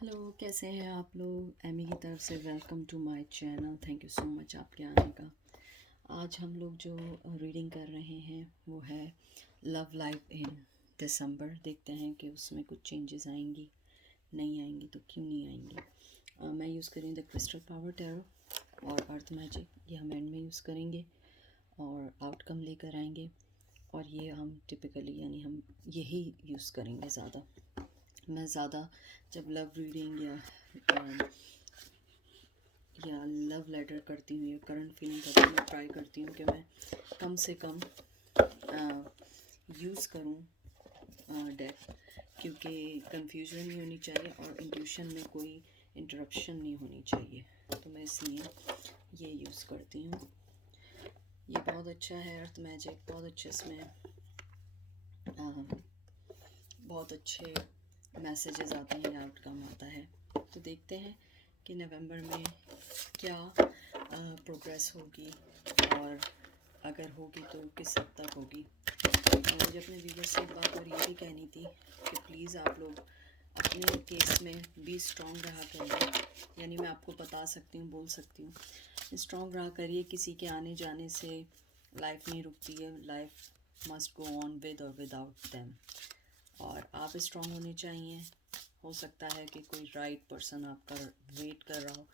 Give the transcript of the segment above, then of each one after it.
Hello, कैसे हैं आप लोग। एमी की तरफ से welcome to my channel. Thank you so much आपके आने का। आज हम लोग जो रीडिंग कर रहे हैं वो है लव लाइफ इन दिसंबर। देखते हैं कि उसमें कुछ चेंजेस आएंगी, नहीं आएंगी तो क्यों नहीं आएंगी। मैं यूज़ करूँगी द क्रिस्टल पावर टैरो और अर्थ मैजिक, ये हम एंड में यूज़ करेंगे और आउटकम लेकर आएंगे। और ये हम टिपिकली यानी हम यही यूज़ करेंगे ज़्यादा। मैं ज़्यादा जब लव रीडिंग या लव लेटर करती हूँ या करंट फीलिंग करती हूँ, ट्राई करती हूँ कि मैं कम से कम यूज़ करूँ डेक, क्योंकि कंफ्यूजन नहीं होनी चाहिए और इंट्यूशन में कोई इंटरप्शन नहीं होनी चाहिए। तो मैं इसलिए ये यूज़ करती हूँ। ये बहुत अच्छा है अर्थ मैजिक, बहुत अच्छे इसमें बहुत अच्छे मैसेजेस आते हैं या आउटकम आता है। तो देखते हैं कि नवंबर में क्या प्रोग्रेस होगी और अगर होगी तो किस हद तक होगी। मुझे अपने व्यूअर्स से एक बात और ये भी कहनी थी कि प्लीज़ आप लोग अपने केस में भी स्ट्रॉन्ग रहा करिए। यानी मैं आपको बता सकती हूँ, बोल सकती हूँ, स्ट्रॉन्ग रहा करिए। किसी के आने जाने से लाइफ नहीं रुकती है, life must go on with और विदाउट देम। और आप स्ट्रॉन्ग होने चाहिए। हो सकता है कि कोई राइट पर्सन आपका वेट कर रहा हो,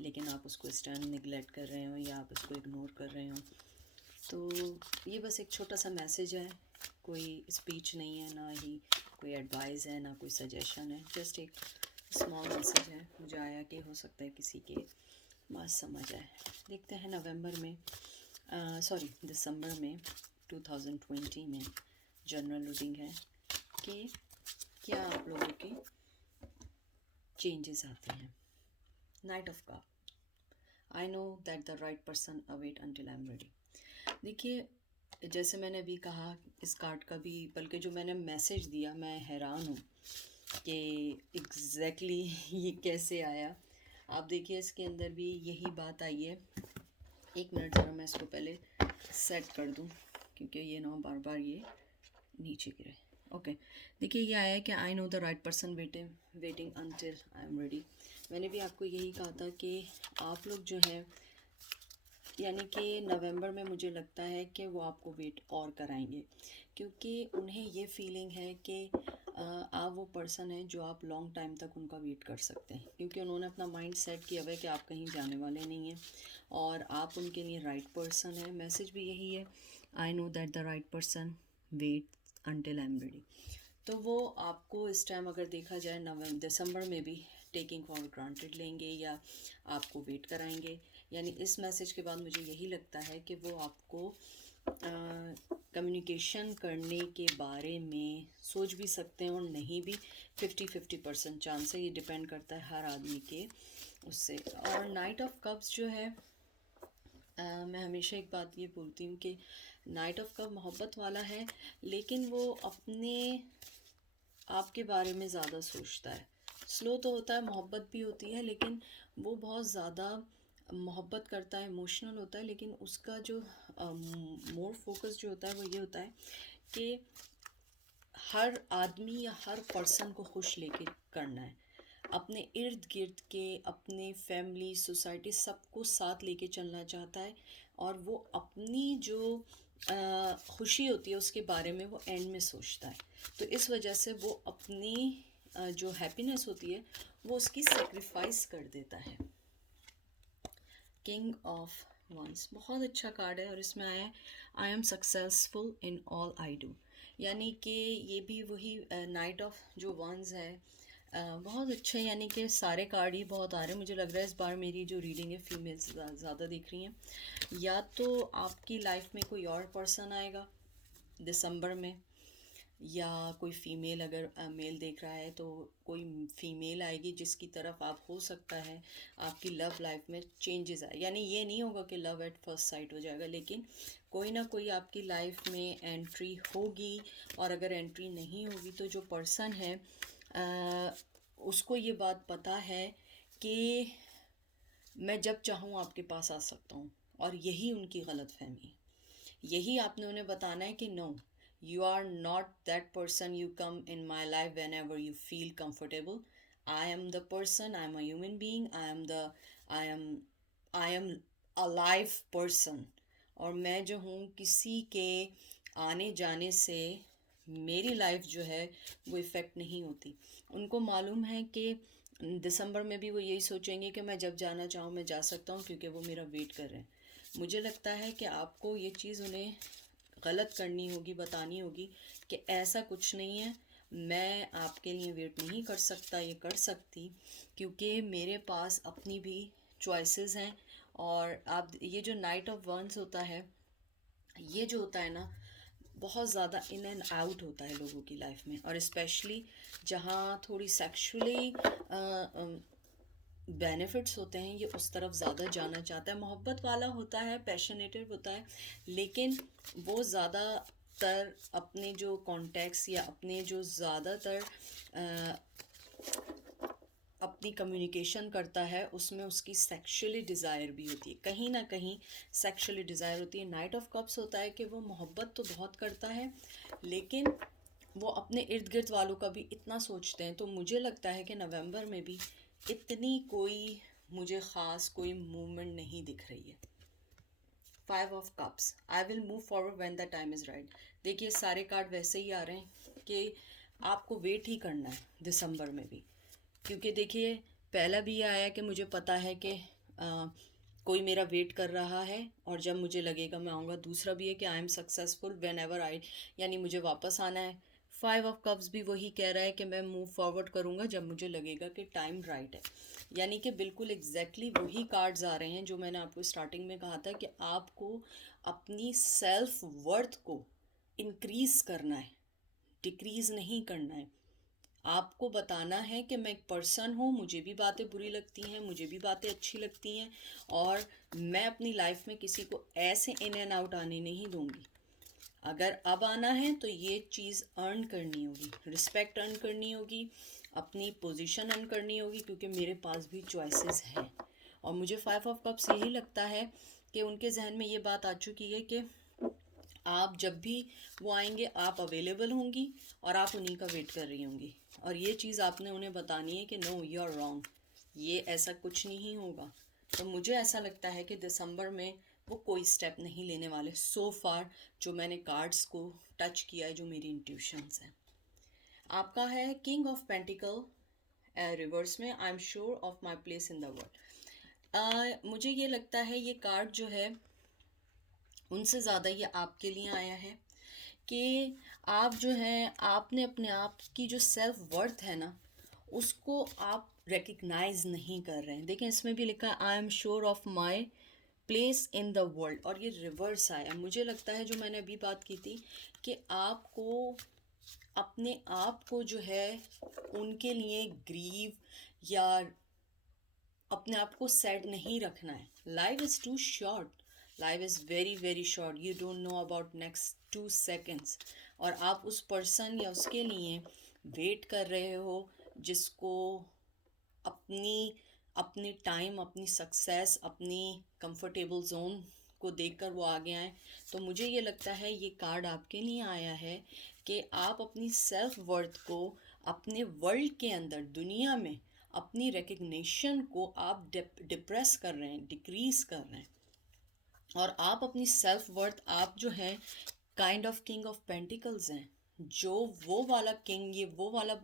लेकिन आप उसको इस टाइम निगलेक्ट कर रहे हो या आप उसको इग्नोर कर रहे हो। तो ये बस एक छोटा सा मैसेज है, कोई स्पीच नहीं है, ना ही कोई एडवाइस है, ना कोई सजेशन है, जस्ट एक स्मॉल मैसेज है। मुझे आया कि हो सकता है किसी के बात समझ आए। देखते हैं नवंबर में, दिसंबर में 2020 में जनरल रीडिंग है कि क्या आप लोगों की चेंजेस आते हैं। Night of cup. I know that the right person await until I am ready. देखिए, जैसे मैंने अभी कहा, इस कार्ड का भी, बल्कि जो मैंने मैसेज दिया, मैं हैरान हूँ कि एग्जैक्टली ये कैसे आया। आप देखिए, इसके अंदर भी यही बात आई है। एक मिनट ज़रा मैं इसको पहले सेट कर दूँ, क्योंकि ये ना बार बार ये नीचे गिरे। ओके, देखिए ये आया है कि I know the right person waiting until I am ready. मैंने भी आपको यही कहा था कि आप लोग जो है, यानी कि नवंबर में मुझे लगता है कि वो आपको वेट और कराएंगे, क्योंकि उन्हें ये फीलिंग है कि आप वो पर्सन है जो आप लॉन्ग टाइम तक उनका वेट कर सकते हैं, क्योंकि उन्होंने अपना माइंड सेट किया हुआ है कि आप कहीं जाने वाले नहीं हैं और आप उनके लिए राइट पर्सन है। मैसेज भी यही है, I know that the right person wait until I am ready. तो वो आपको इस टाइम अगर देखा जाए नवंबर दिसंबर में भी टेकिंग फॉर ग्रांटेड लेंगे या आपको वेट कराएंगे। यानी इस मैसेज के बाद मुझे यही लगता है कि वो आपको कम्युनिकेशन करने के बारे में सोच भी सकते हैं और नहीं भी। 50-50% चांस है, ये डिपेंड करता है हर आदमी के उससे। और नाइट ऑफ कप्स जो है, मैं हमेशा एक बात ये बोलती हूँ कि नाइट ऑफ कप मोहब्बत वाला है, लेकिन वो अपने आपके बारे में ज़्यादा सोचता है। स्लो तो होता है, मोहब्बत भी होती है, लेकिन वो बहुत ज़्यादा मोहब्बत करता है, इमोशनल होता है, लेकिन उसका जो मोर फोकस जो होता है वो ये होता है कि हर आदमी या हर पर्सन को खुश लेके करना है। अपने इर्द गिर्द के, अपने फैमिली, सोसाइटी, सबको साथ लेके चलना चाहता है। और वो अपनी जो खुशी होती है उसके बारे में वो एंड में सोचता है। तो इस वजह से वो अपनी जो हैप्पीनेस होती है वो उसकी सेक्रीफाइस कर देता है। किंग ऑफ वंस बहुत अच्छा कार्ड है और इसमें आया है I am successful in all I do. यानी कि ये भी वही नाइट ऑफ जो वंस है, बहुत अच्छे। यानी कि सारे कार्ड ही बहुत आ रहे हैं। मुझे लग रहा है इस बार मेरी जो रीडिंग है फीमेल्स ज़्यादा दिख रही हैं। या तो आपकी लाइफ में कोई और पर्सन आएगा दिसंबर में, या कोई फीमेल, अगर मेल देख रहा है तो कोई फीमेल आएगी जिसकी तरफ आप, हो सकता है आपकी लव लाइफ में चेंजेस आए। यानी ये नहीं होगा कि लव एट फर्स्ट साइट हो जाएगा, लेकिन कोई ना कोई आपकी लाइफ में एंट्री होगी। और अगर एंट्री नहीं होगी तो जो पर्सन है उसको ये बात पता है कि मैं जब चाहूँ आपके पास आ सकता हूँ। और यही उनकी गलत फहमी है। यही आपने उन्हें बताना है कि no, you are not that person, you come in my life whenever you feel comfortable. I am the person, I am a human being, I am I am a live person. और मैं जो हूँ, किसी के आने जाने से मेरी लाइफ जो है वो इफ़ेक्ट नहीं होती। उनको मालूम है कि दिसंबर में भी वो यही सोचेंगे कि मैं जब जाना चाहूँ मैं जा सकता हूँ, क्योंकि वो मेरा वेट कर रहे हैं। मुझे लगता है कि आपको ये चीज़ उन्हें गलत करनी होगी, बतानी होगी कि ऐसा कुछ नहीं है, मैं आपके लिए वेट नहीं कर सकता, ये कर सकती, क्योंकि मेरे पास अपनी भी चॉइसेस हैं। और आप ये जो नाइट ऑफ वंस होता है, ये जो होता है ना, बहुत ज़्यादा इन एंड आउट होता है लोगों की लाइफ में, और स्पेशली जहाँ थोड़ी सेक्सुअली बेनिफिट्स होते हैं, ये उस तरफ ज़्यादा जाना चाहता है। मोहब्बत वाला होता है, पैशनेटेड होता है, लेकिन वो ज़्यादातर अपने जो कॉन्टेक्ट्स या अपने जो ज़्यादातर अपनी कम्युनिकेशन करता है, उसमें उसकी सेक्सुअली डिज़ायर भी होती है, कहीं ना कहीं सेक्सुअली डिज़ायर होती है। नाइट ऑफ कप्स होता है कि वो मोहब्बत तो बहुत करता है, लेकिन वो अपने इर्द गिर्द वालों का भी इतना सोचते हैं। तो मुझे लगता है कि नवंबर में भी इतनी कोई मुझे ख़ास कोई मूवमेंट नहीं दिख रही है। 5 of cups, I will move forward when the time is right. देखिए सारे कार्ड वैसे ही आ रहे हैं कि आपको वेट ही करना है दिसंबर में भी, क्योंकि देखिए पहला भी ये आया कि मुझे पता है कि कोई मेरा वेट कर रहा है और जब मुझे लगेगा मैं आऊँगा। दूसरा भी है कि I am successful when ever I, यानी मुझे वापस आना है। 5 ऑफ कप्स भी वही कह रहा है कि मैं मूव फॉरवर्ड करूँगा जब मुझे लगेगा कि टाइम राइट है। यानी कि बिल्कुल एग्जैक्टली वही कार्ड्स आ रहे हैं जो मैंने आपको स्टार्टिंग में कहा था कि आपको अपनी सेल्फ वर्थ को इंक्रीज करना है, डिक्रीज नहीं करना है। आपको बताना है कि मैं एक पर्सन हूँ, मुझे भी बातें बुरी लगती हैं, मुझे भी बातें अच्छी लगती हैं, और मैं अपनी लाइफ में किसी को ऐसे इन एंड आउट आने नहीं दूंगी। अगर अब आना है तो ये चीज़ अर्न करनी होगी, रिस्पेक्ट अर्न करनी होगी, अपनी पोजीशन अर्न करनी होगी, क्योंकि मेरे पास भी चॉइसेस हैं। और मुझे 5 ऑफ कप्स यही लगता है कि उनके जहन में ये बात आ चुकी है कि आप जब भी वो आएंगे आप अवेलेबल होंगी और आप उन्हीं का वेट कर रही होंगी। और ये चीज़ आपने उन्हें बतानी है कि नो यू आर रॉन्ग, ये ऐसा कुछ नहीं होगा। तो मुझे ऐसा लगता है कि दिसंबर में वो कोई स्टेप नहीं लेने वाले सो फार, जो मैंने कार्ड्स को टच किया है, जो मेरी इंट्यूशंस हैं। आपका है किंग ऑफ पेंटिकल रिवर्स में, I am sure of my place in the world. मुझे ये लगता है ये कार्ड जो है उनसे ज़्यादा ये आपके लिए आया है कि आप जो हैं, आपने अपने आप की जो सेल्फ वर्थ है ना, उसको आप रिकग्नाइज नहीं कर रहे हैं। देखें इसमें भी लिखा है I am sure of my place in the world, और ये रिवर्स आया। मुझे लगता है जो मैंने अभी बात की थी कि आपको अपने आप को जो है उनके लिए ग्रीव या अपने आप को सैड नहीं रखना है। Life is too short, life is very very short, you don't know about next 2 seconds. और आप उस पर्सन या उसके लिए वेट कर रहे हो जिसको अपनी अपनी टाइम, अपनी सक्सेस, अपनी कंफर्टेबल जोन को देखकर वो आगे आए। तो मुझे ये लगता है ये कार्ड आपके लिए आया है कि आप अपनी सेल्फ वर्थ को अपने वर्ल्ड के अंदर, दुनिया में अपनी रिकग्निशन को आप डिप्रेस कर रहे हैं, डिक्रीज कर रहे हैं। और आप अपनी सेल्फ वर्थ, आप जो हैं kind of king of pentacles हैं, जो वो वाला किंग, ये वो वाला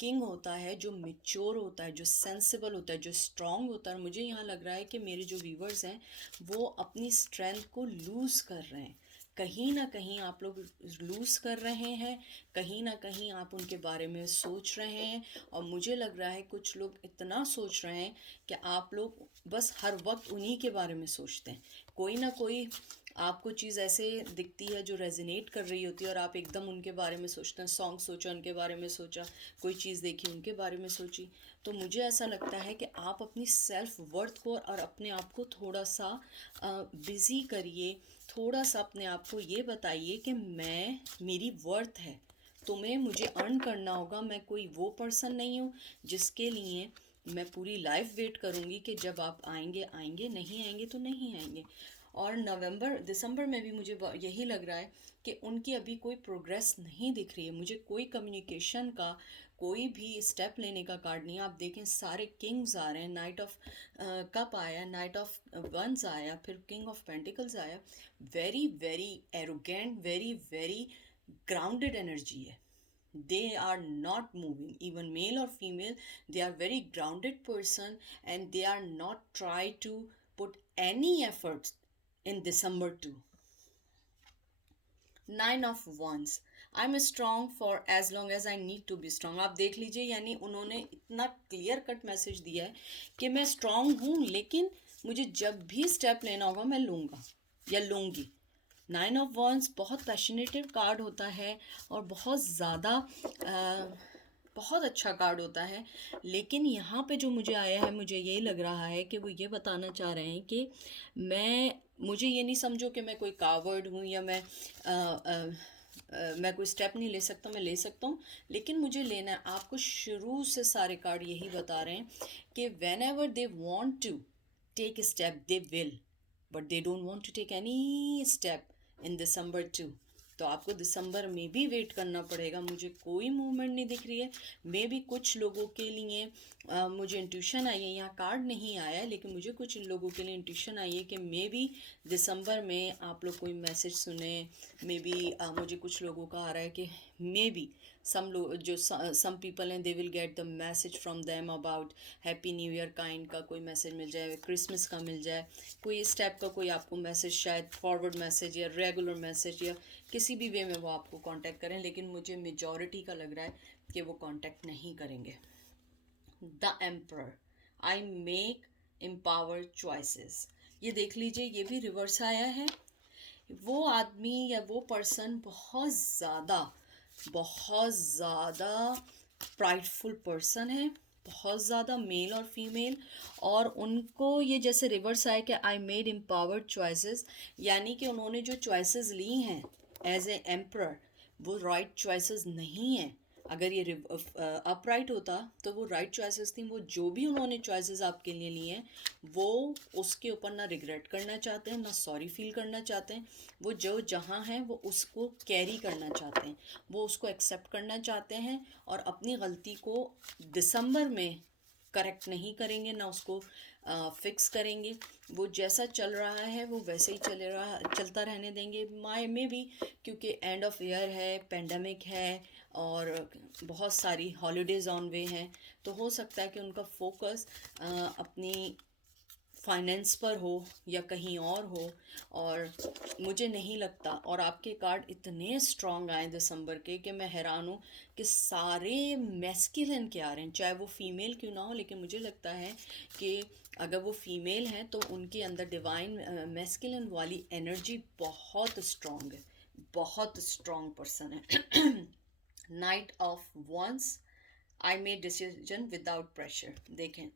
किंग होता है जो मिच्योर होता है, जो सेंसिबल होता है, जो स्ट्रांग होता है। मुझे यहाँ लग रहा है कि मेरे जो व्यूवर्स हैं वो अपनी स्ट्रेंथ को लूज़ कर रहे हैं, कहीं ना कहीं आप लोग लूज़ कर रहे हैं, कहीं ना कहीं आप उनके बारे में सोच रहे हैं। और मुझे लग रहा है कुछ लोग इतना सोच रहे हैं कि आप लोग बस हर वक्त उन्हीं के बारे में सोचते हैं। कोई ना कोई आपको चीज़ ऐसे दिखती है जो रेजोनेट कर रही होती है और आप एकदम उनके बारे में सोचते हैं। सॉन्ग सोचा उनके बारे में, सोचा कोई चीज़ देखी उनके बारे में सोची। तो मुझे ऐसा लगता है कि आप अपनी सेल्फ वर्थ को और अपने आप को थोड़ा सा बिज़ी करिए, थोड़ा सा अपने आप को ये बताइए कि मैं, मेरी वर्थ है, तुम्हें मुझे अर्न करना होगा। मैं कोई वो पर्सन नहीं हूँ जिसके लिए मैं पूरी लाइफ वेट करूँगी कि जब आप आएंगे आएंगे, नहीं आएंगे तो नहीं आएंगे। और नवंबर दिसंबर में भी मुझे यही लग रहा है कि उनकी अभी कोई प्रोग्रेस नहीं दिख रही है। मुझे कोई कम्युनिकेशन का कोई भी स्टेप लेने का कार्ड नहीं है। आप देखें सारे किंग्स आ रहे हैं, नाइट ऑफ कप आया, नाइट ऑफ वंस आया, फिर किंग ऑफ पेंटिकल्स आया। Very very arrogant, very very grounded energy है। They are not moving, even male or female. They are very grounded person, and they are not try to put any efforts in December too. Nine of Wands. I'm strong for as long as I need to be strong. आप देख लीजिए, यानी उन्होंने इतना clear cut message दिया है कि मैं स्ट्रांग हूँ, लेकिन मुझे जब भी स्टेप लेना होगा मैं लूँगा या लूँगी। नाइन ऑफ वॉन्स बहुत पैशनेटेड कार्ड होता है और बहुत ज़्यादा बहुत अच्छा कार्ड होता है, लेकिन यहाँ पे जो मुझे आया है, मुझे ये लग रहा है कि वो ये बताना चाह रहे हैं कि मुझे ये नहीं समझो कि मैं कोई कावर्ड हूँ या मैं कोई स्टेप नहीं ले सकता। मैं ले सकता हूँ, लेकिन मुझे लेना है। आपको शुरू से सारे कार्ड यही बता रहे हैं कि whenever they want to take step they will, but they don't want to take any step in December too. तो आपको दिसंबर में भी वेट करना पड़ेगा। मुझे कोई मूवमेंट नहीं दिख रही है। मे बी कुछ लोगों के लिए मुझे इंट्यूशन आई है, यहाँ कार्ड नहीं आया है, लेकिन मुझे कुछ लोगों के लिए इंट्यूशन आई है कि मे बी दिसंबर में आप लोग कोई मैसेज सुने। मे बी मुझे कुछ लोगों का आ रहा है कि मे बी सम लोग जो सम पीपल हैं, they will get the message from them about happy new year kind का कोई मैसेज मिल जाए, क्रिसमस का मिल जाए, कोई इस टाइप का कोई आपको मैसेज, शायद फॉरवर्ड मैसेज या रेगुलर मैसेज या किसी भी वे में वो आपको कांटेक्ट करें। लेकिन मुझे मेजॉरिटी का लग रहा है कि वो कांटेक्ट नहीं करेंगे। The emperor, I make empowered choices. ये देख लीजिए, ये भी रिवर्स आया है। वो आदमी या वो पर्सन बहुत ज़्यादा प्राइडफुल पर्सन है, बहुत ज़्यादा मेल और फीमेल, और उनको ये जैसे रिवर्स आया कि आई मेड एम्पावर्ड चॉइसेस, यानी कि उन्होंने जो चॉइसेस ली हैं एज ए एम्परर, वो राइट चॉइसेस नहीं हैं। अगर ये अपराइट होता तो वो राइट चॉइसेस थी। वो जो भी उन्होंने चॉइसेस आपके लिए लिए हैं, वो उसके ऊपर ना रिग्रेट करना चाहते हैं, ना सॉरी फील करना चाहते हैं। वो जो जहाँ हैं वो उसको कैरी करना चाहते हैं, वो उसको एक्सेप्ट करना चाहते हैं, और अपनी गलती को दिसंबर में करेक्ट नहीं करेंगे, ना उसको फिक्स करेंगे। वो जैसा चल रहा है वो वैसे ही चलता रहने देंगे। में भी क्योंकि एंड ऑफ ईयर है, पेंडेमिक है, और बहुत सारी हॉलीडेज़ ऑन वे हैं, तो हो सकता है कि उनका फोकस अपनी फाइनेंस पर हो या कहीं और हो। और मुझे नहीं लगता, और आपके कार्ड इतने स्ट्रॉन्ग आए दिसंबर के कि मैं हैरान हूँ कि सारे मैस्कुलिन के आ रहे हैं, चाहे वो फीमेल क्यों ना हो। लेकिन मुझे लगता है कि अगर वो फीमेल हैं तो उनके अंदर डिवाइन मैस्कुलिन वाली एनर्जी बहुत स्ट्रॉन्ग है, बहुत स्ट्रॉन्ग पर्सन है। Knight of wands, I made decision without pressure. देखें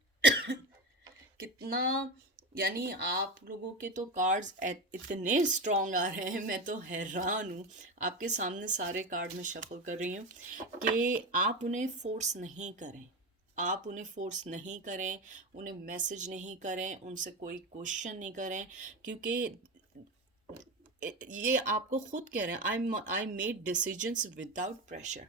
कितना, यानी आप लोगों के तो कार्ड्स इतने स्ट्रॉन्ग आ रहे हैं, मैं तो हैरान हूँ। आपके सामने सारे कार्ड में शफल कर रही हूँ कि आप उन्हें फोर्स नहीं करें, आप उन्हें फोर्स नहीं करें, उन्हें मैसेज नहीं करें, उनसे कोई क्वेश्चन नहीं करें, क्योंकि ये आपको खुद कह रहे हैं I made decisions without pressure.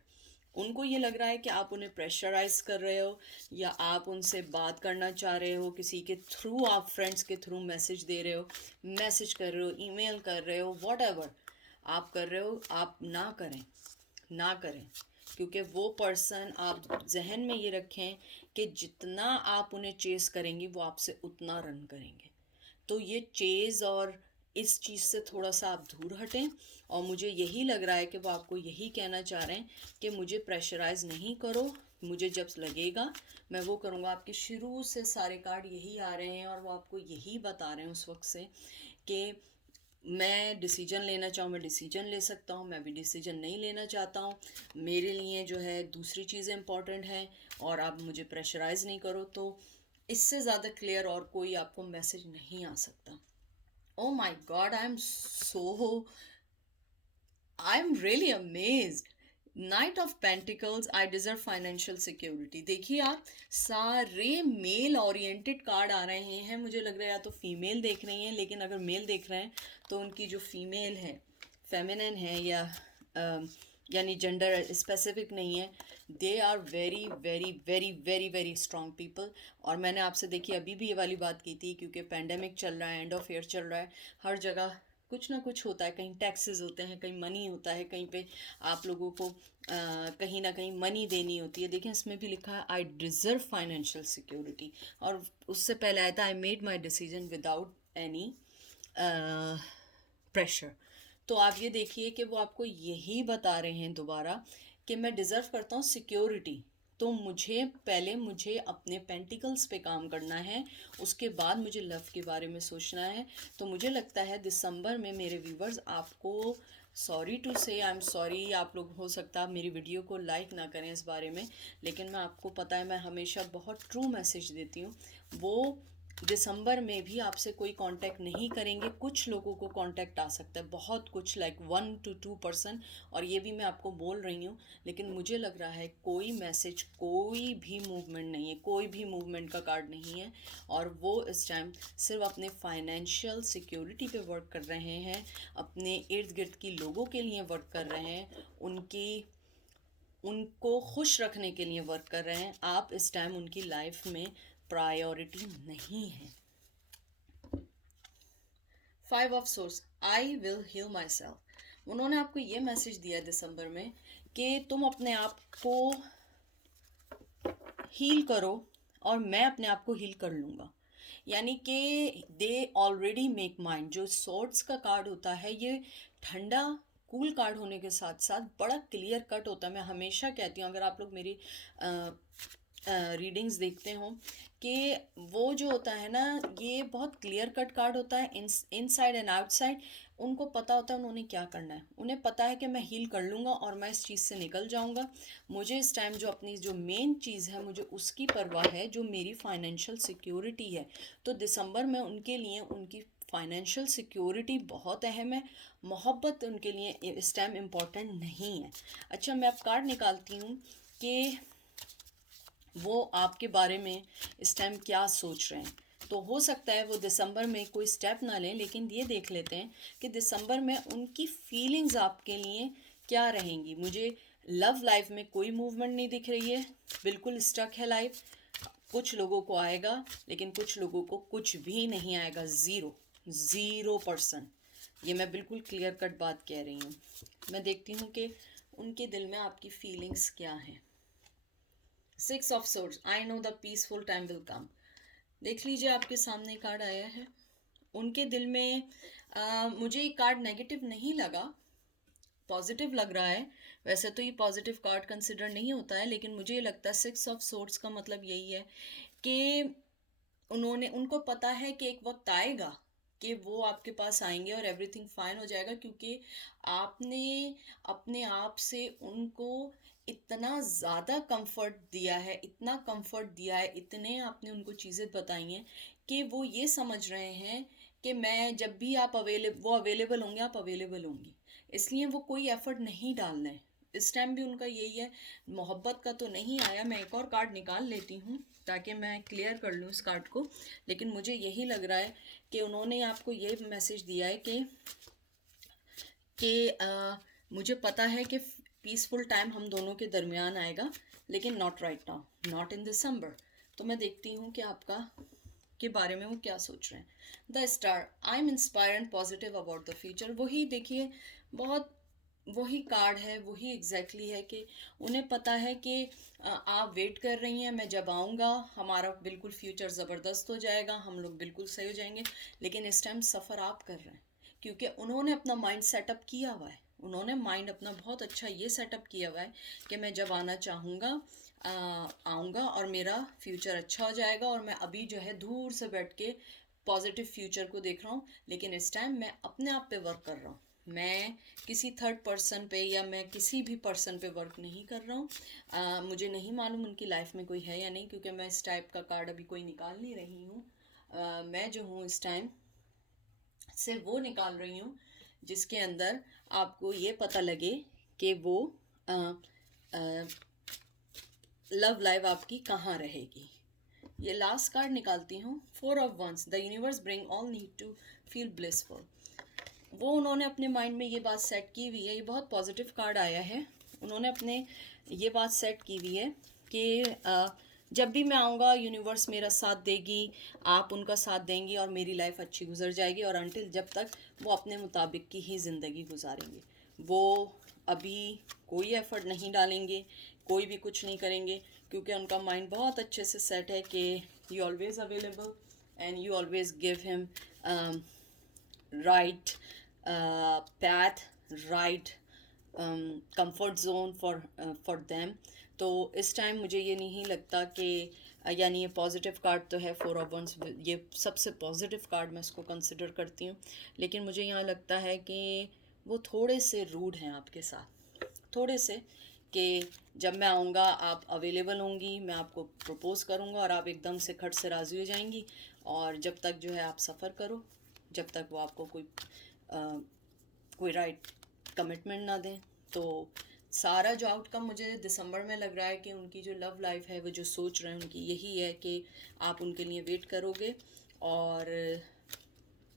उनको ये लग रहा है कि आप उन्हें प्रेशराइज कर रहे हो, या आप उनसे बात करना चाह रहे हो किसी के थ्रू, आप फ्रेंड्स के थ्रू मैसेज दे रहे हो, मैसेज कर रहे हो, ईमेल कर रहे हो, व्हाटएवर आप कर रहे हो, आप ना करें, ना करें। क्योंकि वो पर्सन, आप जहन में ये रखें कि जितना आप उन्हें चेस करेंगी वो आपसे उतना रन करेंगे। तो ये चेज़ और इस चीज़ से थोड़ा सा आप दूर हटें। और मुझे यही लग रहा है कि वो आपको यही कहना चाह रहे हैं कि मुझे प्रेशराइज़ नहीं करो, मुझे जब लगेगा मैं वो करूँगा। आपके शुरू से सारे कार्ड यही आ रहे हैं, और वो आपको यही बता रहे हैं उस वक्त से कि मैं डिसीजन लेना चाहूँ मैं डिसीजन ले सकता हूँ, मैं भी डिसीजन नहीं लेना चाहता हूँ, मेरे लिए जो है दूसरी चीज़ें इंपॉर्टेंट हैं, और आप मुझे प्रेशराइज़ नहीं करो। तो इससे ज़्यादा क्लियर और कोई आपको मैसेज नहीं आ सकता। Oh my God, I'm really amazed. Knight of Pentacles, I deserve financial security. देखिए आप, सारे मेल ओरिएंटेड कार्ड आ रहे हैं। मुझे लग रहा है या तो फीमेल देख रही हैं, लेकिन अगर मेल देख रहे हैं तो उनकी जो फीमेल है, फेमिनिन है, या यानी जेंडर स्पेसिफिक नहीं है, they are very very very very very strong people. और मैंने आपसे देखिए अभी भी ये वाली बात की थी, क्योंकि पेंडेमिक चल रहा है, एंड ऑफ ईयर चल रहा है, हर जगह कुछ ना कुछ होता है, कहीं टैक्सेस होते हैं, कहीं मनी होता है, कहीं पे आप लोगों को कहीं ना कहीं मनी देनी होती है। देखें इसमें भी लिखा है आई डिज़र्व फाइनेंशियल सिक्योरिटी, और उससे पहले आया था I made my decision without any pressure. तो आप ये देखिए कि वो आपको यही बता रहे हैं दोबारा कि मैं डिज़र्व करता हूँ सिक्योरिटी। तो मुझे अपने पेंटिकल्स पे काम करना है, उसके बाद मुझे लव के बारे में सोचना है। तो मुझे लगता है दिसंबर में मेरे व्यूवर्स आपको, सॉरी टू से, आई एम सॉरी, आप लोग हो सकता है मेरी वीडियो को लाइक ना करें इस बारे में, लेकिन मैं आपको पता है मैं हमेशा बहुत ट्रू मैसेज देती हूँ। वो दिसंबर में भी आपसे कोई कांटेक्ट नहीं करेंगे, कुछ लोगों को कांटेक्ट आ सकता है, बहुत कुछ, लाइक 1 to 2%, और ये भी मैं आपको बोल रही हूँ। लेकिन मुझे लग रहा है कोई मैसेज, कोई भी मूवमेंट नहीं है, कोई भी मूवमेंट का कार्ड नहीं है, और वो इस टाइम सिर्फ अपने फाइनेंशियल सिक्योरिटी पे वर्क कर रहे हैं, अपने इर्द गिर्द की लोगों के लिए वर्क कर रहे हैं, उनको खुश रखने के लिए वर्क कर रहे हैं। आप इस टाइम उनकी लाइफ में प्रायोरिटी नहीं है। 5 of Swords, I will heal myself. उन्होंने आपको ये मैसेज दिया दिसंबर में कि तुम अपने आप को हील करो और मैं अपने आप को हील कर लूँगा। यानी कि दे ऑलरेडी मेक माइंड। जो सोर्ड्स का कार्ड होता है ये ठंडा कूल कार्ड होने के साथ साथ बड़ा क्लियर कट होता है। मैं हमेशा कहती हूँ, अगर आप लोग मेरी रीडिंग्स देखते हो, कि वो जो होता है ना, ये बहुत क्लियर कट कार्ड होता है, इनसाइड एंड आउटसाइड। उनको पता होता है उन्होंने क्या करना है, उन्हें पता है कि मैं हील कर लूँगा और मैं इस चीज़ से निकल जाऊँगा। मुझे इस टाइम जो अपनी जो मेन चीज़ है, मुझे उसकी परवाह है, जो मेरी फाइनेंशियल सिक्योरिटी है। तो दिसंबर में उनके लिए उनकी फाइनेंशियल सिक्योरिटी बहुत अहम है, मोहब्बत उनके लिए इस टाइम इम्पॉर्टेंट नहीं है। अच्छा, मैं अब कार्ड निकालती हूँ कि वो आपके बारे में इस टाइम क्या सोच रहे हैं। तो हो सकता है वो दिसंबर में कोई स्टेप ना लें, लेकिन ये देख लेते हैं कि दिसंबर में उनकी फीलिंग्स आपके लिए क्या रहेंगी। मुझे लव लाइफ में कोई मूवमेंट नहीं दिख रही है, बिल्कुल स्टक है लाइफ। कुछ लोगों को आएगा, लेकिन कुछ लोगों को कुछ भी नहीं आएगा, 0% ये मैं बिल्कुल क्लियर कट बात कह रही हूँ। मैं देखती हूँ कि उनके दिल में आपकी फीलिंग्स क्या हैं। 6 of Swords, I know the peaceful time will come. देख लीजिए आपके सामने कार्ड आया है। उनके दिल में मुझे ये कार्ड नेगेटिव नहीं लगा, पॉजिटिव लग रहा है। वैसे तो ये पॉजिटिव कार्ड कंसिडर नहीं होता है, लेकिन मुझे ये लगता है 6 of Swords का मतलब यही है कि उनको पता है कि एक वक्त आएगा कि वो आपके पास आएंगे और एवरीथिंग फाइन हो जाएगा, क्योंकि आपने अपने आप से उनको इतना ज़्यादा कंफर्ट दिया है, इतना कंफर्ट दिया है, इतने आपने उनको चीज़ें बताई हैं कि वो ये समझ रहे हैं कि मैं जब भी आप वो अवेलेबल होंगे, आप अवेलेबल होंगी। इसलिए वो कोई एफर्ट नहीं डाल रहे हैं। इस टाइम भी उनका यही है। मोहब्बत का तो नहीं आया। मैं एक और कार्ड निकाल लेती हूँ ताकि मैं क्लियर कर लूँ इस कार्ड को, लेकिन मुझे यही लग रहा है कि उन्होंने आपको ये मैसेज दिया है कि मुझे पता है कि पीसफुल टाइम हम दोनों के दरमियान आएगा, लेकिन not right now, not in December. तो मैं देखती हूँ कि आपका के बारे में वो क्या सोच रहे हैं। The star, I am inspire and positive about the future. वही देखिए, बहुत वही कार्ड है, वही एग्जैक्टली है कि उन्हें पता है कि आप वेट कर रही हैं, मैं जब आऊँगा हमारा बिल्कुल फ्यूचर ज़बरदस्त हो जाएगा, हम लोग बिल्कुल सही हो जाएंगे। लेकिन इस टाइम सफ़र आप कर रहे हैं, क्योंकि उन्होंने अपना माइंड सेटअप किया हुआ है। उन्होंने माइंड अपना बहुत अच्छा ये सेटअप किया हुआ है कि मैं जब आना चाहूँगा आऊँगा और मेरा फ्यूचर अच्छा हो जाएगा, और मैं अभी जो है दूर से बैठ के पॉजिटिव फ्यूचर को देख रहा हूँ। लेकिन इस टाइम मैं अपने आप पे वर्क कर रहा हूँ, मैं किसी थर्ड पर्सन पे या मैं किसी भी पर्सन पे वर्क नहीं कर रहा हूँ। मुझे नहीं मालूम उनकी लाइफ में कोई है या नहीं, क्योंकि मैं इस टाइप का कार्ड अभी कोई निकाल नहीं रही हूँ। मैं जो हूँ इस टाइम सिर्फ वो निकाल रही हूँ जिसके अंदर आपको ये पता लगे कि वो लव लाइफ आपकी कहाँ रहेगी। ये लास्ट कार्ड निकालती हूँ, 4 of Wands, the universe bring all need to feel blissful. वो उन्होंने अपने माइंड में ये बात सेट की हुई है। ये बहुत पॉजिटिव कार्ड आया है उन्होंने अपने ये बात सेट की हुई है कि जब भी मैं आऊँगा यूनिवर्स मेरा साथ देगी, आप उनका साथ देंगी और मेरी लाइफ अच्छी गुजर जाएगी, और अनटिल जब तक वो अपने मुताबिक की ही ज़िंदगी गुजारेंगे। वो अभी कोई एफर्ट नहीं डालेंगे, कोई भी कुछ नहीं करेंगे, क्योंकि उनका माइंड बहुत अच्छे से सेट है कि you always available and you always give him right path, right comfort zone for them. तो इस टाइम मुझे ये नहीं लगता कि यानी ये पॉजिटिव कार्ड तो है, 4 ऑफ वंस, ये सबसे पॉजिटिव कार्ड मैं इसको कंसिडर करती हूँ, लेकिन मुझे यहाँ लगता है कि वो थोड़े से रूड हैं आपके साथ, थोड़े से, कि जब मैं आऊँगा आप अवेलेबल होंगी, मैं आपको प्रपोज़ करूँगा और आप एकदम से खट से राज़ी हो जाएंगी, और जब तक जो है आप सफ़र करो, जब तक वो आपको कोई राइट कमिटमेंट ना दें। तो सारा जो आउटकम मुझे दिसंबर में लग रहा है कि उनकी जो लव लाइफ है, वो जो सोच रहे हैं उनकी यही है कि आप उनके लिए वेट करोगे, और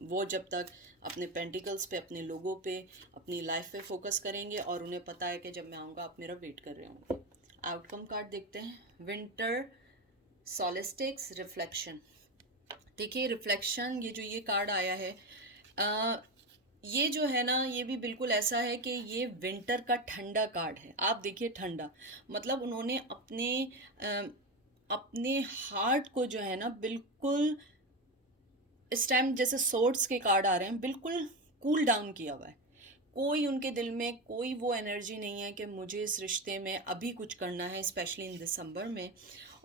वो जब तक अपने पेंटिकल्स पे, अपने लोगों पे, अपनी लाइफ पे फोकस करेंगे, और उन्हें पता है कि जब मैं आऊँगा आप मेरा वेट कर रहे होंगे। आउटकम कार्ड देखते हैं, विंटर सॉलिस्टिक्स रिफ्लेक्शन। देखिए रिफ्लेक्शन, ये कार्ड आया है, ये जो है ना, ये भी बिल्कुल ऐसा है कि ये विंटर का ठंडा कार्ड है। आप देखिए ठंडा, मतलब उन्होंने अपने हार्ट को जो है ना, बिल्कुल इस टाइम जैसे सोर्ड्स के कार्ड आ रहे हैं, बिल्कुल कूल डाउन किया हुआ है। कोई उनके दिल में कोई वो एनर्जी नहीं है कि मुझे इस रिश्ते में अभी कुछ करना है, स्पेशली इन दिसंबर में।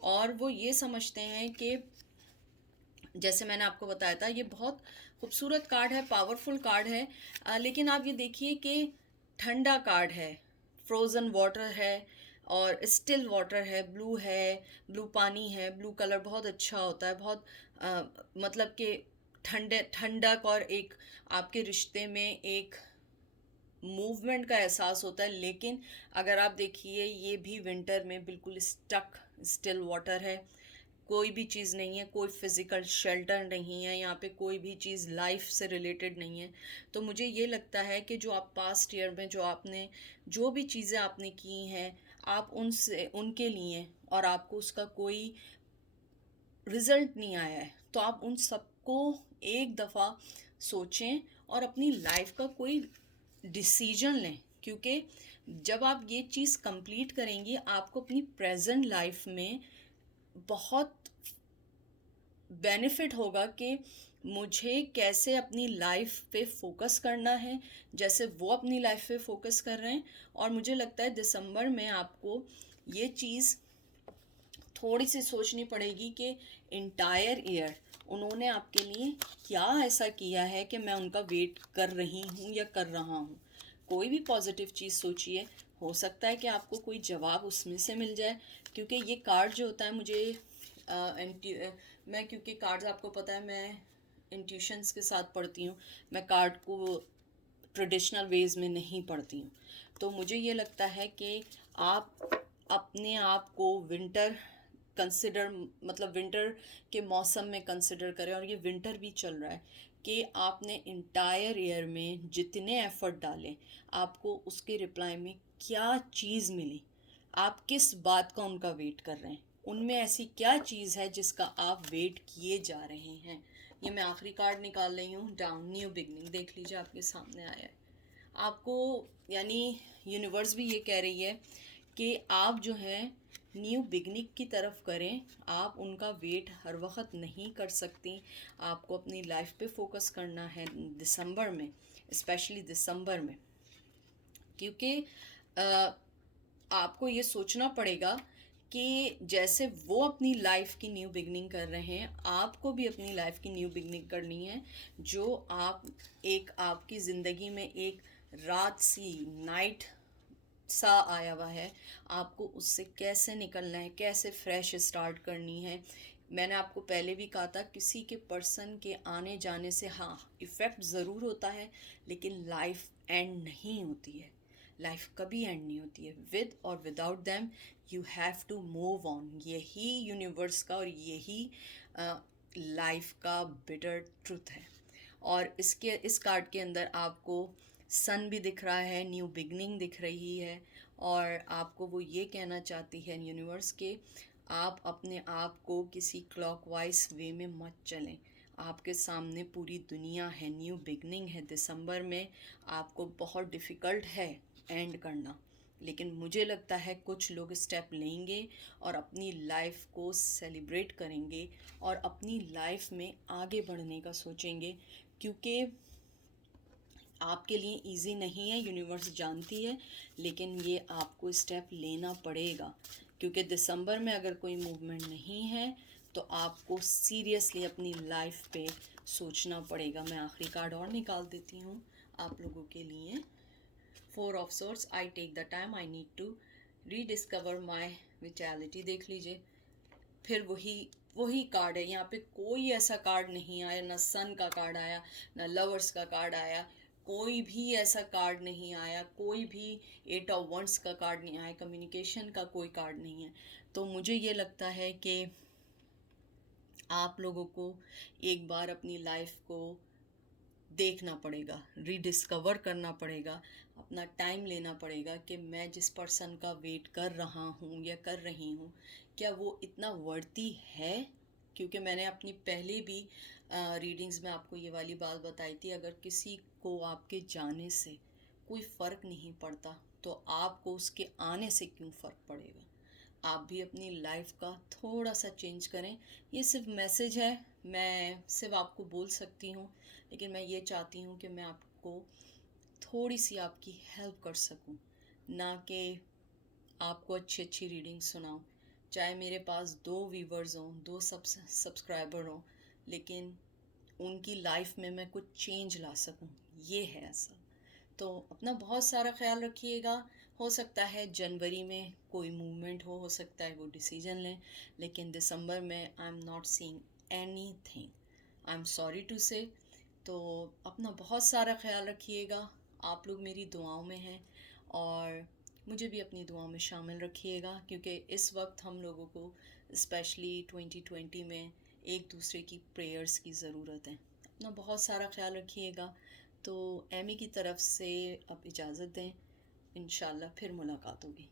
और वो ये समझते हैं कि जैसे मैंने आपको बताया था, ये बहुत खूबसूरत कार्ड है, पावरफुल कार्ड है, लेकिन आप ये देखिए कि ठंडा कार्ड है, फ्रोज़न वाटर है, और स्टिल वाटर है, ब्लू पानी है। ब्लू कलर बहुत अच्छा होता है, बहुत मतलब कि ठंडक, और एक आपके रिश्ते में एक मूवमेंट का एहसास होता है। लेकिन अगर आप देखिए, ये भी विंटर में बिल्कुल स्टिल वाटर है, कोई भी चीज़ नहीं है, कोई फिज़िकल शेल्टर नहीं है यहाँ पे, कोई भी चीज़ लाइफ से रिलेटेड नहीं है। तो मुझे ये लगता है कि जो आप पास्ट ईयर में जो भी चीज़ें आपने की हैं, आप उनसे उनके लिए, और आपको उसका कोई रिज़ल्ट नहीं आया है, तो आप उन सबको एक दफ़ा सोचें और अपनी लाइफ का कोई डिसीजन लें, क्योंकि जब आप ये चीज़ कंप्लीट करेंगी, आपको अपनी प्रेजेंट लाइफ में बहुत बेनिफिट होगा कि मुझे कैसे अपनी लाइफ पे फोकस करना है, जैसे वो अपनी लाइफ पे फोकस कर रहे हैं। और मुझे लगता है दिसंबर में आपको ये चीज़ थोड़ी सी सोचनी पड़ेगी कि इंटायर ईयर उन्होंने आपके लिए क्या ऐसा किया है कि मैं उनका वेट कर रही हूँ या कर रहा हूँ। कोई भी पॉजिटिव चीज़ सोचिए, हो सकता है कि आपको कोई जवाब उसमें से मिल जाए, क्योंकि ये कार्ड जो होता है, मैं, क्योंकि कार्ड्स आपको पता है, मैं इंट्यूशंस के साथ पढ़ती हूँ, मैं कार्ड को ट्रेडिशनल वेज में नहीं पढ़ती हूँ। तो मुझे ये लगता है कि आप अपने आप को विंटर कंसिडर, मतलब विंटर के मौसम में कंसिडर करें, और ये विंटर भी चल रहा है, कि आपने इंटायर ईयर में जितने एफर्ट डाले, आपको उसके रिप्लाई में क्या चीज़ मिली, आप किस बात का उनका वेट कर रहे हैं, उनमें ऐसी क्या चीज़ है जिसका आप वेट किए जा रहे हैं। ये मैं आखिरी कार्ड निकाल रही हूँ, डाउन, न्यू बिगनिंग, देख लीजिए आपके सामने आया है। आपको यानी यूनिवर्स भी ये कह रही है कि आप जो है न्यू बिगनिंग की तरफ करें, आप उनका वेट हर वक्त नहीं कर सकती, आपको अपनी लाइफ पे फोकस करना है दिसंबर में, स्पेशली दिसंबर में, क्योंकि आपको ये सोचना पड़ेगा कि जैसे वो अपनी लाइफ की न्यू बिगनिंग कर रहे हैं, आपको भी अपनी लाइफ की न्यू बिगनिंग करनी है। जो आपकी ज़िंदगी में एक रात सी, नाइट सा आया हुआ है, आपको उससे कैसे निकलना है, कैसे फ्रेश स्टार्ट करनी है। मैंने आपको पहले भी कहा था, किसी के पर्सन के आने जाने से हाँ इफ़ेक्ट ज़रूर होता है, लेकिन लाइफ एंड नहीं होती है, लाइफ कभी एंड नहीं होती है। विद और without them you have to move on, यही यूनिवर्स का और यही लाइफ का बिटर ट्रुथ है। और इस कार्ड के अंदर आपको सन भी दिख रहा है, न्यू बिगनिंग दिख रही है, और आपको वो ये कहना चाहती है यूनिवर्स के आप अपने आप को किसी क्लॉकवाइज वे में मत चलें। आपके सामने पूरी दुनिया है, न्यू बिगनिंग है। दिसंबर में आपको बहुत डिफ़िकल्ट है एंड करना, लेकिन मुझे लगता है कुछ लोग स्टेप लेंगे और अपनी लाइफ को सेलिब्रेट करेंगे और अपनी लाइफ में आगे बढ़ने का सोचेंगे, क्योंकि आपके लिए इजी नहीं है, यूनिवर्स जानती है, लेकिन ये आपको स्टेप लेना पड़ेगा। क्योंकि दिसंबर में अगर कोई मूवमेंट नहीं है तो आपको सीरियसली अपनी लाइफ पे सोचना पड़ेगा। मैं आखिरी कार्ड और निकाल देती हूँ आप लोगों के लिए। 4 of Swords, I take the time, I need to rediscover my vitality. देख लीजिए, फिर वही वही कार्ड है। यहाँ पे कोई ऐसा कार्ड नहीं आया, ना सन का कार्ड आया, ना लवर्स का कार्ड आया, कोई भी ऐसा कार्ड नहीं आया, कोई भी 8 of Wands का कार्ड नहीं आया, कम्युनिकेशन का कोई कार्ड नहीं है। तो मुझे ये लगता है कि आप लोगों को एक बार अपनी लाइफ को देखना पड़ेगा, रीडिस्कवर करना पड़ेगा, अपना टाइम लेना पड़ेगा कि मैं जिस पर्सन का वेट कर रहा हूँ या कर रही हूँ, क्या वो इतना वर्ती है। क्योंकि मैंने अपनी पहले भी रीडिंग्स में आपको ये वाली बात बताई थी, अगर किसी को आपके जाने से कोई फ़र्क नहीं पड़ता तो आपको उसके आने से क्यों फ़र्क पड़ेगा। आप भी अपनी लाइफ का थोड़ा सा चेंज करें। ये सिर्फ मैसेज है, मैं सिर्फ आपको बोल सकती हूँ, लेकिन मैं ये चाहती हूँ कि मैं आपको थोड़ी सी आपकी हेल्प कर सकूँ, ना कि आपको अच्छी अच्छी रीडिंग सुनाऊँ। चाहे मेरे पास 2 व्यूवर्स हों, 2 सब्सक्राइबर हों, लेकिन उनकी लाइफ में मैं कुछ चेंज ला सकूँ, ये है ऐसा। तो अपना बहुत सारा ख्याल रखिएगा। हो सकता है जनवरी में कोई मूवमेंट हो सकता है वो डिसीजन लें, लेकिन दिसंबर में I am not seeing anything, I am sorry to say. तो अपना बहुत सारा ख्याल रखिएगा। आप लोग मेरी दुआओं में हैं और मुझे भी अपनी दुआओं में शामिल रखिएगा, क्योंकि इस वक्त हम लोगों को स्पेशली 2020 में एक दूसरे की प्रेयर्स की ज़रूरत है। अपना बहुत सारा ख्याल रखिएगा। तो एमी की तरफ से अब इजाज़त दें, इंशाल्लाह फिर मुलाकात होगी।